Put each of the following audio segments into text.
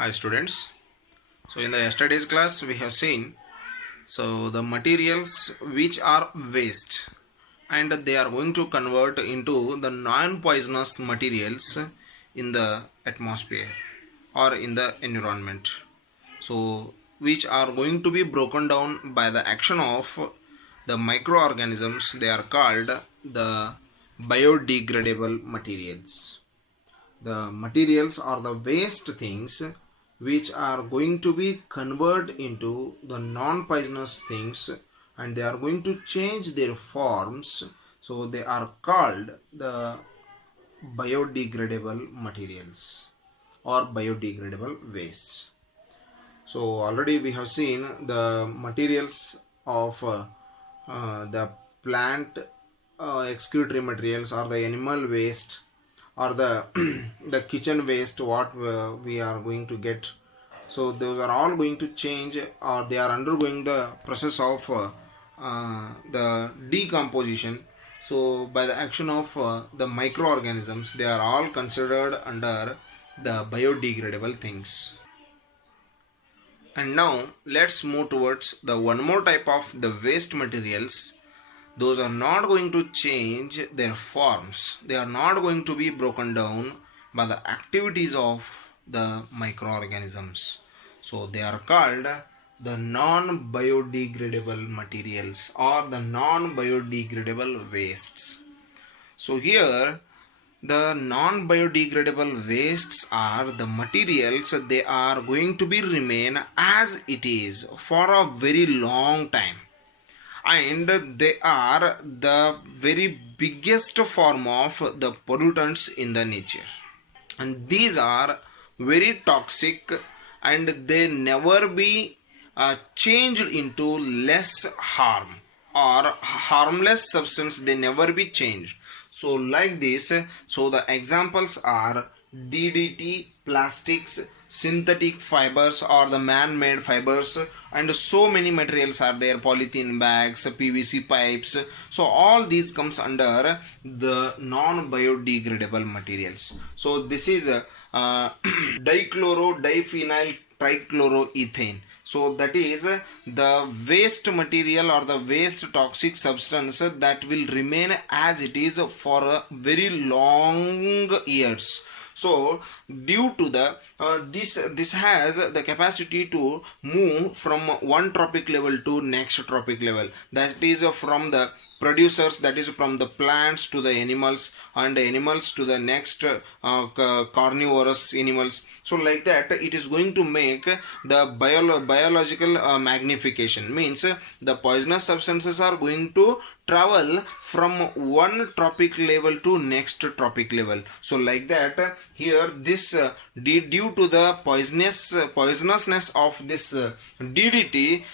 Hi students. So in the yesterday's class we have seen the materials which are waste and they are going to convert into the non-poisonous materials in the atmosphere or in the environment. So which are going to be broken down by the action of the microorganisms. They are called the biodegradable materials. The materials are the waste things which are going to be converted into the non-poisonous things, and they are going to change their forms, so they are called the biodegradable materials or biodegradable wastes. So already we have seen the materials of the plant excretory materials or the animal waste or the the kitchen waste what we are going to get. So those are all going to change, or they are undergoing the process of the decomposition. So by the action of the microorganisms, they are all considered under the biodegradable things. And now let's move towards the one more type of the waste materials. Those are not going to change their forms. They are not going to be broken down by the activities of the microorganisms. So they are called the non-biodegradable materials or the non-biodegradable wastes. So here the non-biodegradable wastes are the materials. They are going to be remain as it is for a very long time, and they are the very biggest form of the pollutants in the nature, and these are very toxic and they never be changed into less harm or harmless substance. They never be changed. So like this, so the examples are DDT, plastics, synthetic fibers or the man-made fibers, and so many materials are there, polythene bags, PVC pipes. So all these comes under the non-biodegradable materials. So this is dichloro diphenyl trichloroethane. So that is the waste material or the waste toxic substance that will remain as it is for a very long years. So due to the this has the capacity to move from one tropic level to next tropic level, that is from the producers, that is from the plants to the animals, and animals to the next carnivorous animals. So like that it is going to make the biological magnification, means the poisonous substances are going to travel from one tropic level to next tropic level. So like that here this due to the poisonousness of this DDT,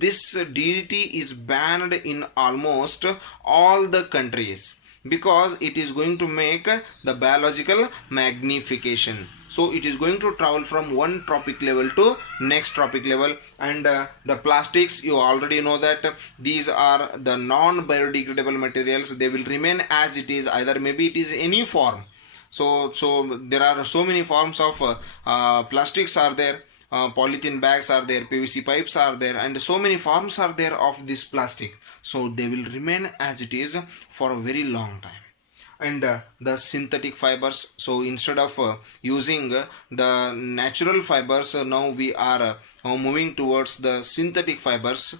this DDT is banned in almost all the countries, because it is going to make the biological magnification. So it is going to travel from one tropic level to next tropic level. And the plastics, you already know that these are the non-biodegradable materials. They will remain as it is, either maybe it is any form. So there are so many forms of plastics are there, polythene bags are there, PVC pipes are there, and so many forms are there of this plastic. So they will remain as it is for a very long time. And the synthetic fibers, so instead of using the natural fibers, now we are moving towards the synthetic fibers.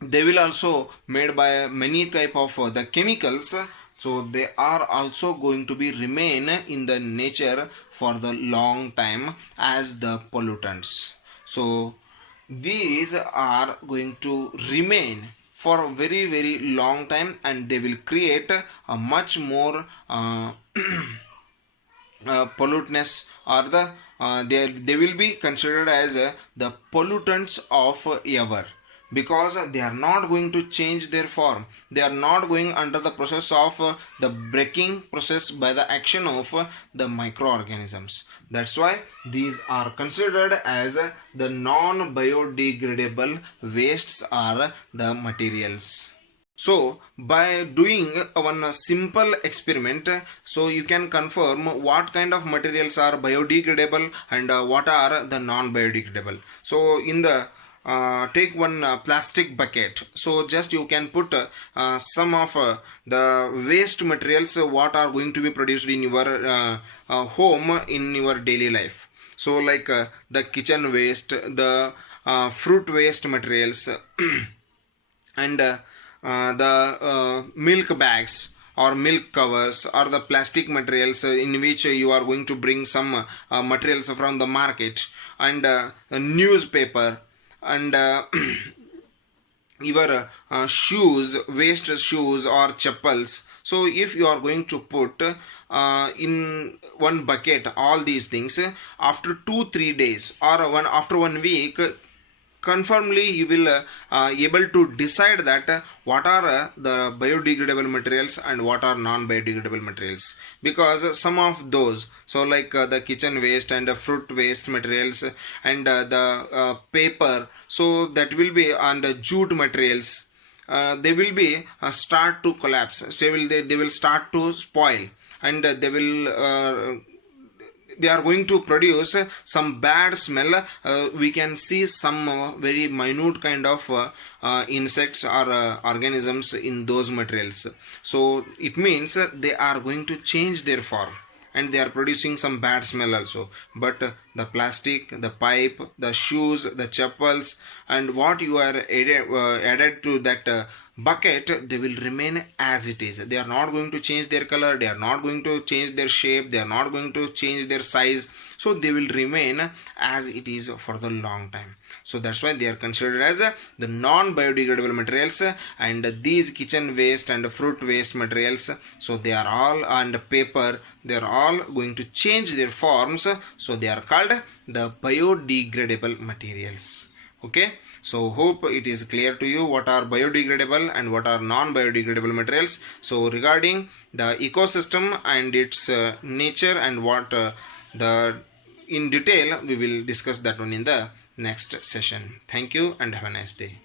They will also made by many type of the chemicals. So they are also going to be remain in the nature for the long time as the pollutants. So these are going to remain for a very long time, and they will create a much more pollutness, or the they will be considered as the pollutants of ever, because they are not going to change their form. They are not going under the process of the breaking process by the action of the microorganisms. That's why these are considered as the non-biodegradable wastes are the materials. So by doing one simple experiment, so you can confirm what kind of materials are biodegradable and what are the non-biodegradable. So in the take one plastic bucket, so just you can put some of the waste materials what are going to be produced in your home in your daily life. So like the kitchen waste, the fruit waste materials and the milk bags or milk covers or the plastic materials in which you are going to bring some materials from the market, and newspaper, and your shoes, waste shoes or chappals. So if you are going to put in one bucket all these things, after 2-3 days or after 1 week, confirmly you will able to decide that what are the biodegradable materials and what are non-biodegradable materials, because some of those, so like the kitchen waste and fruit waste materials and the paper, so that will be, and jute materials, they will be start to collapse, they will start to spoil, and they are going to produce some bad smell. We can see some very minute kind of insects or organisms in those materials. So it means they are going to change their form and they are producing some bad smell also. But the plastic, the pipe, the shoes, the chappals, and what you are added to that bucket, they will remain as it is. They are not going to change their color, they are not going to change their shape, they are not going to change their size. So they will remain as it is for the long time. So that's why they are considered as the non-biodegradable materials. And these kitchen waste and fruit waste materials, so they are all, and paper, they are all going to change their forms. So they are called the biodegradable materials. Okay, so hope it is clear to you what are biodegradable and what are non-biodegradable materials. So regarding the ecosystem and its nature and what in detail, we will discuss that one in the next session. Thank you and have a nice day.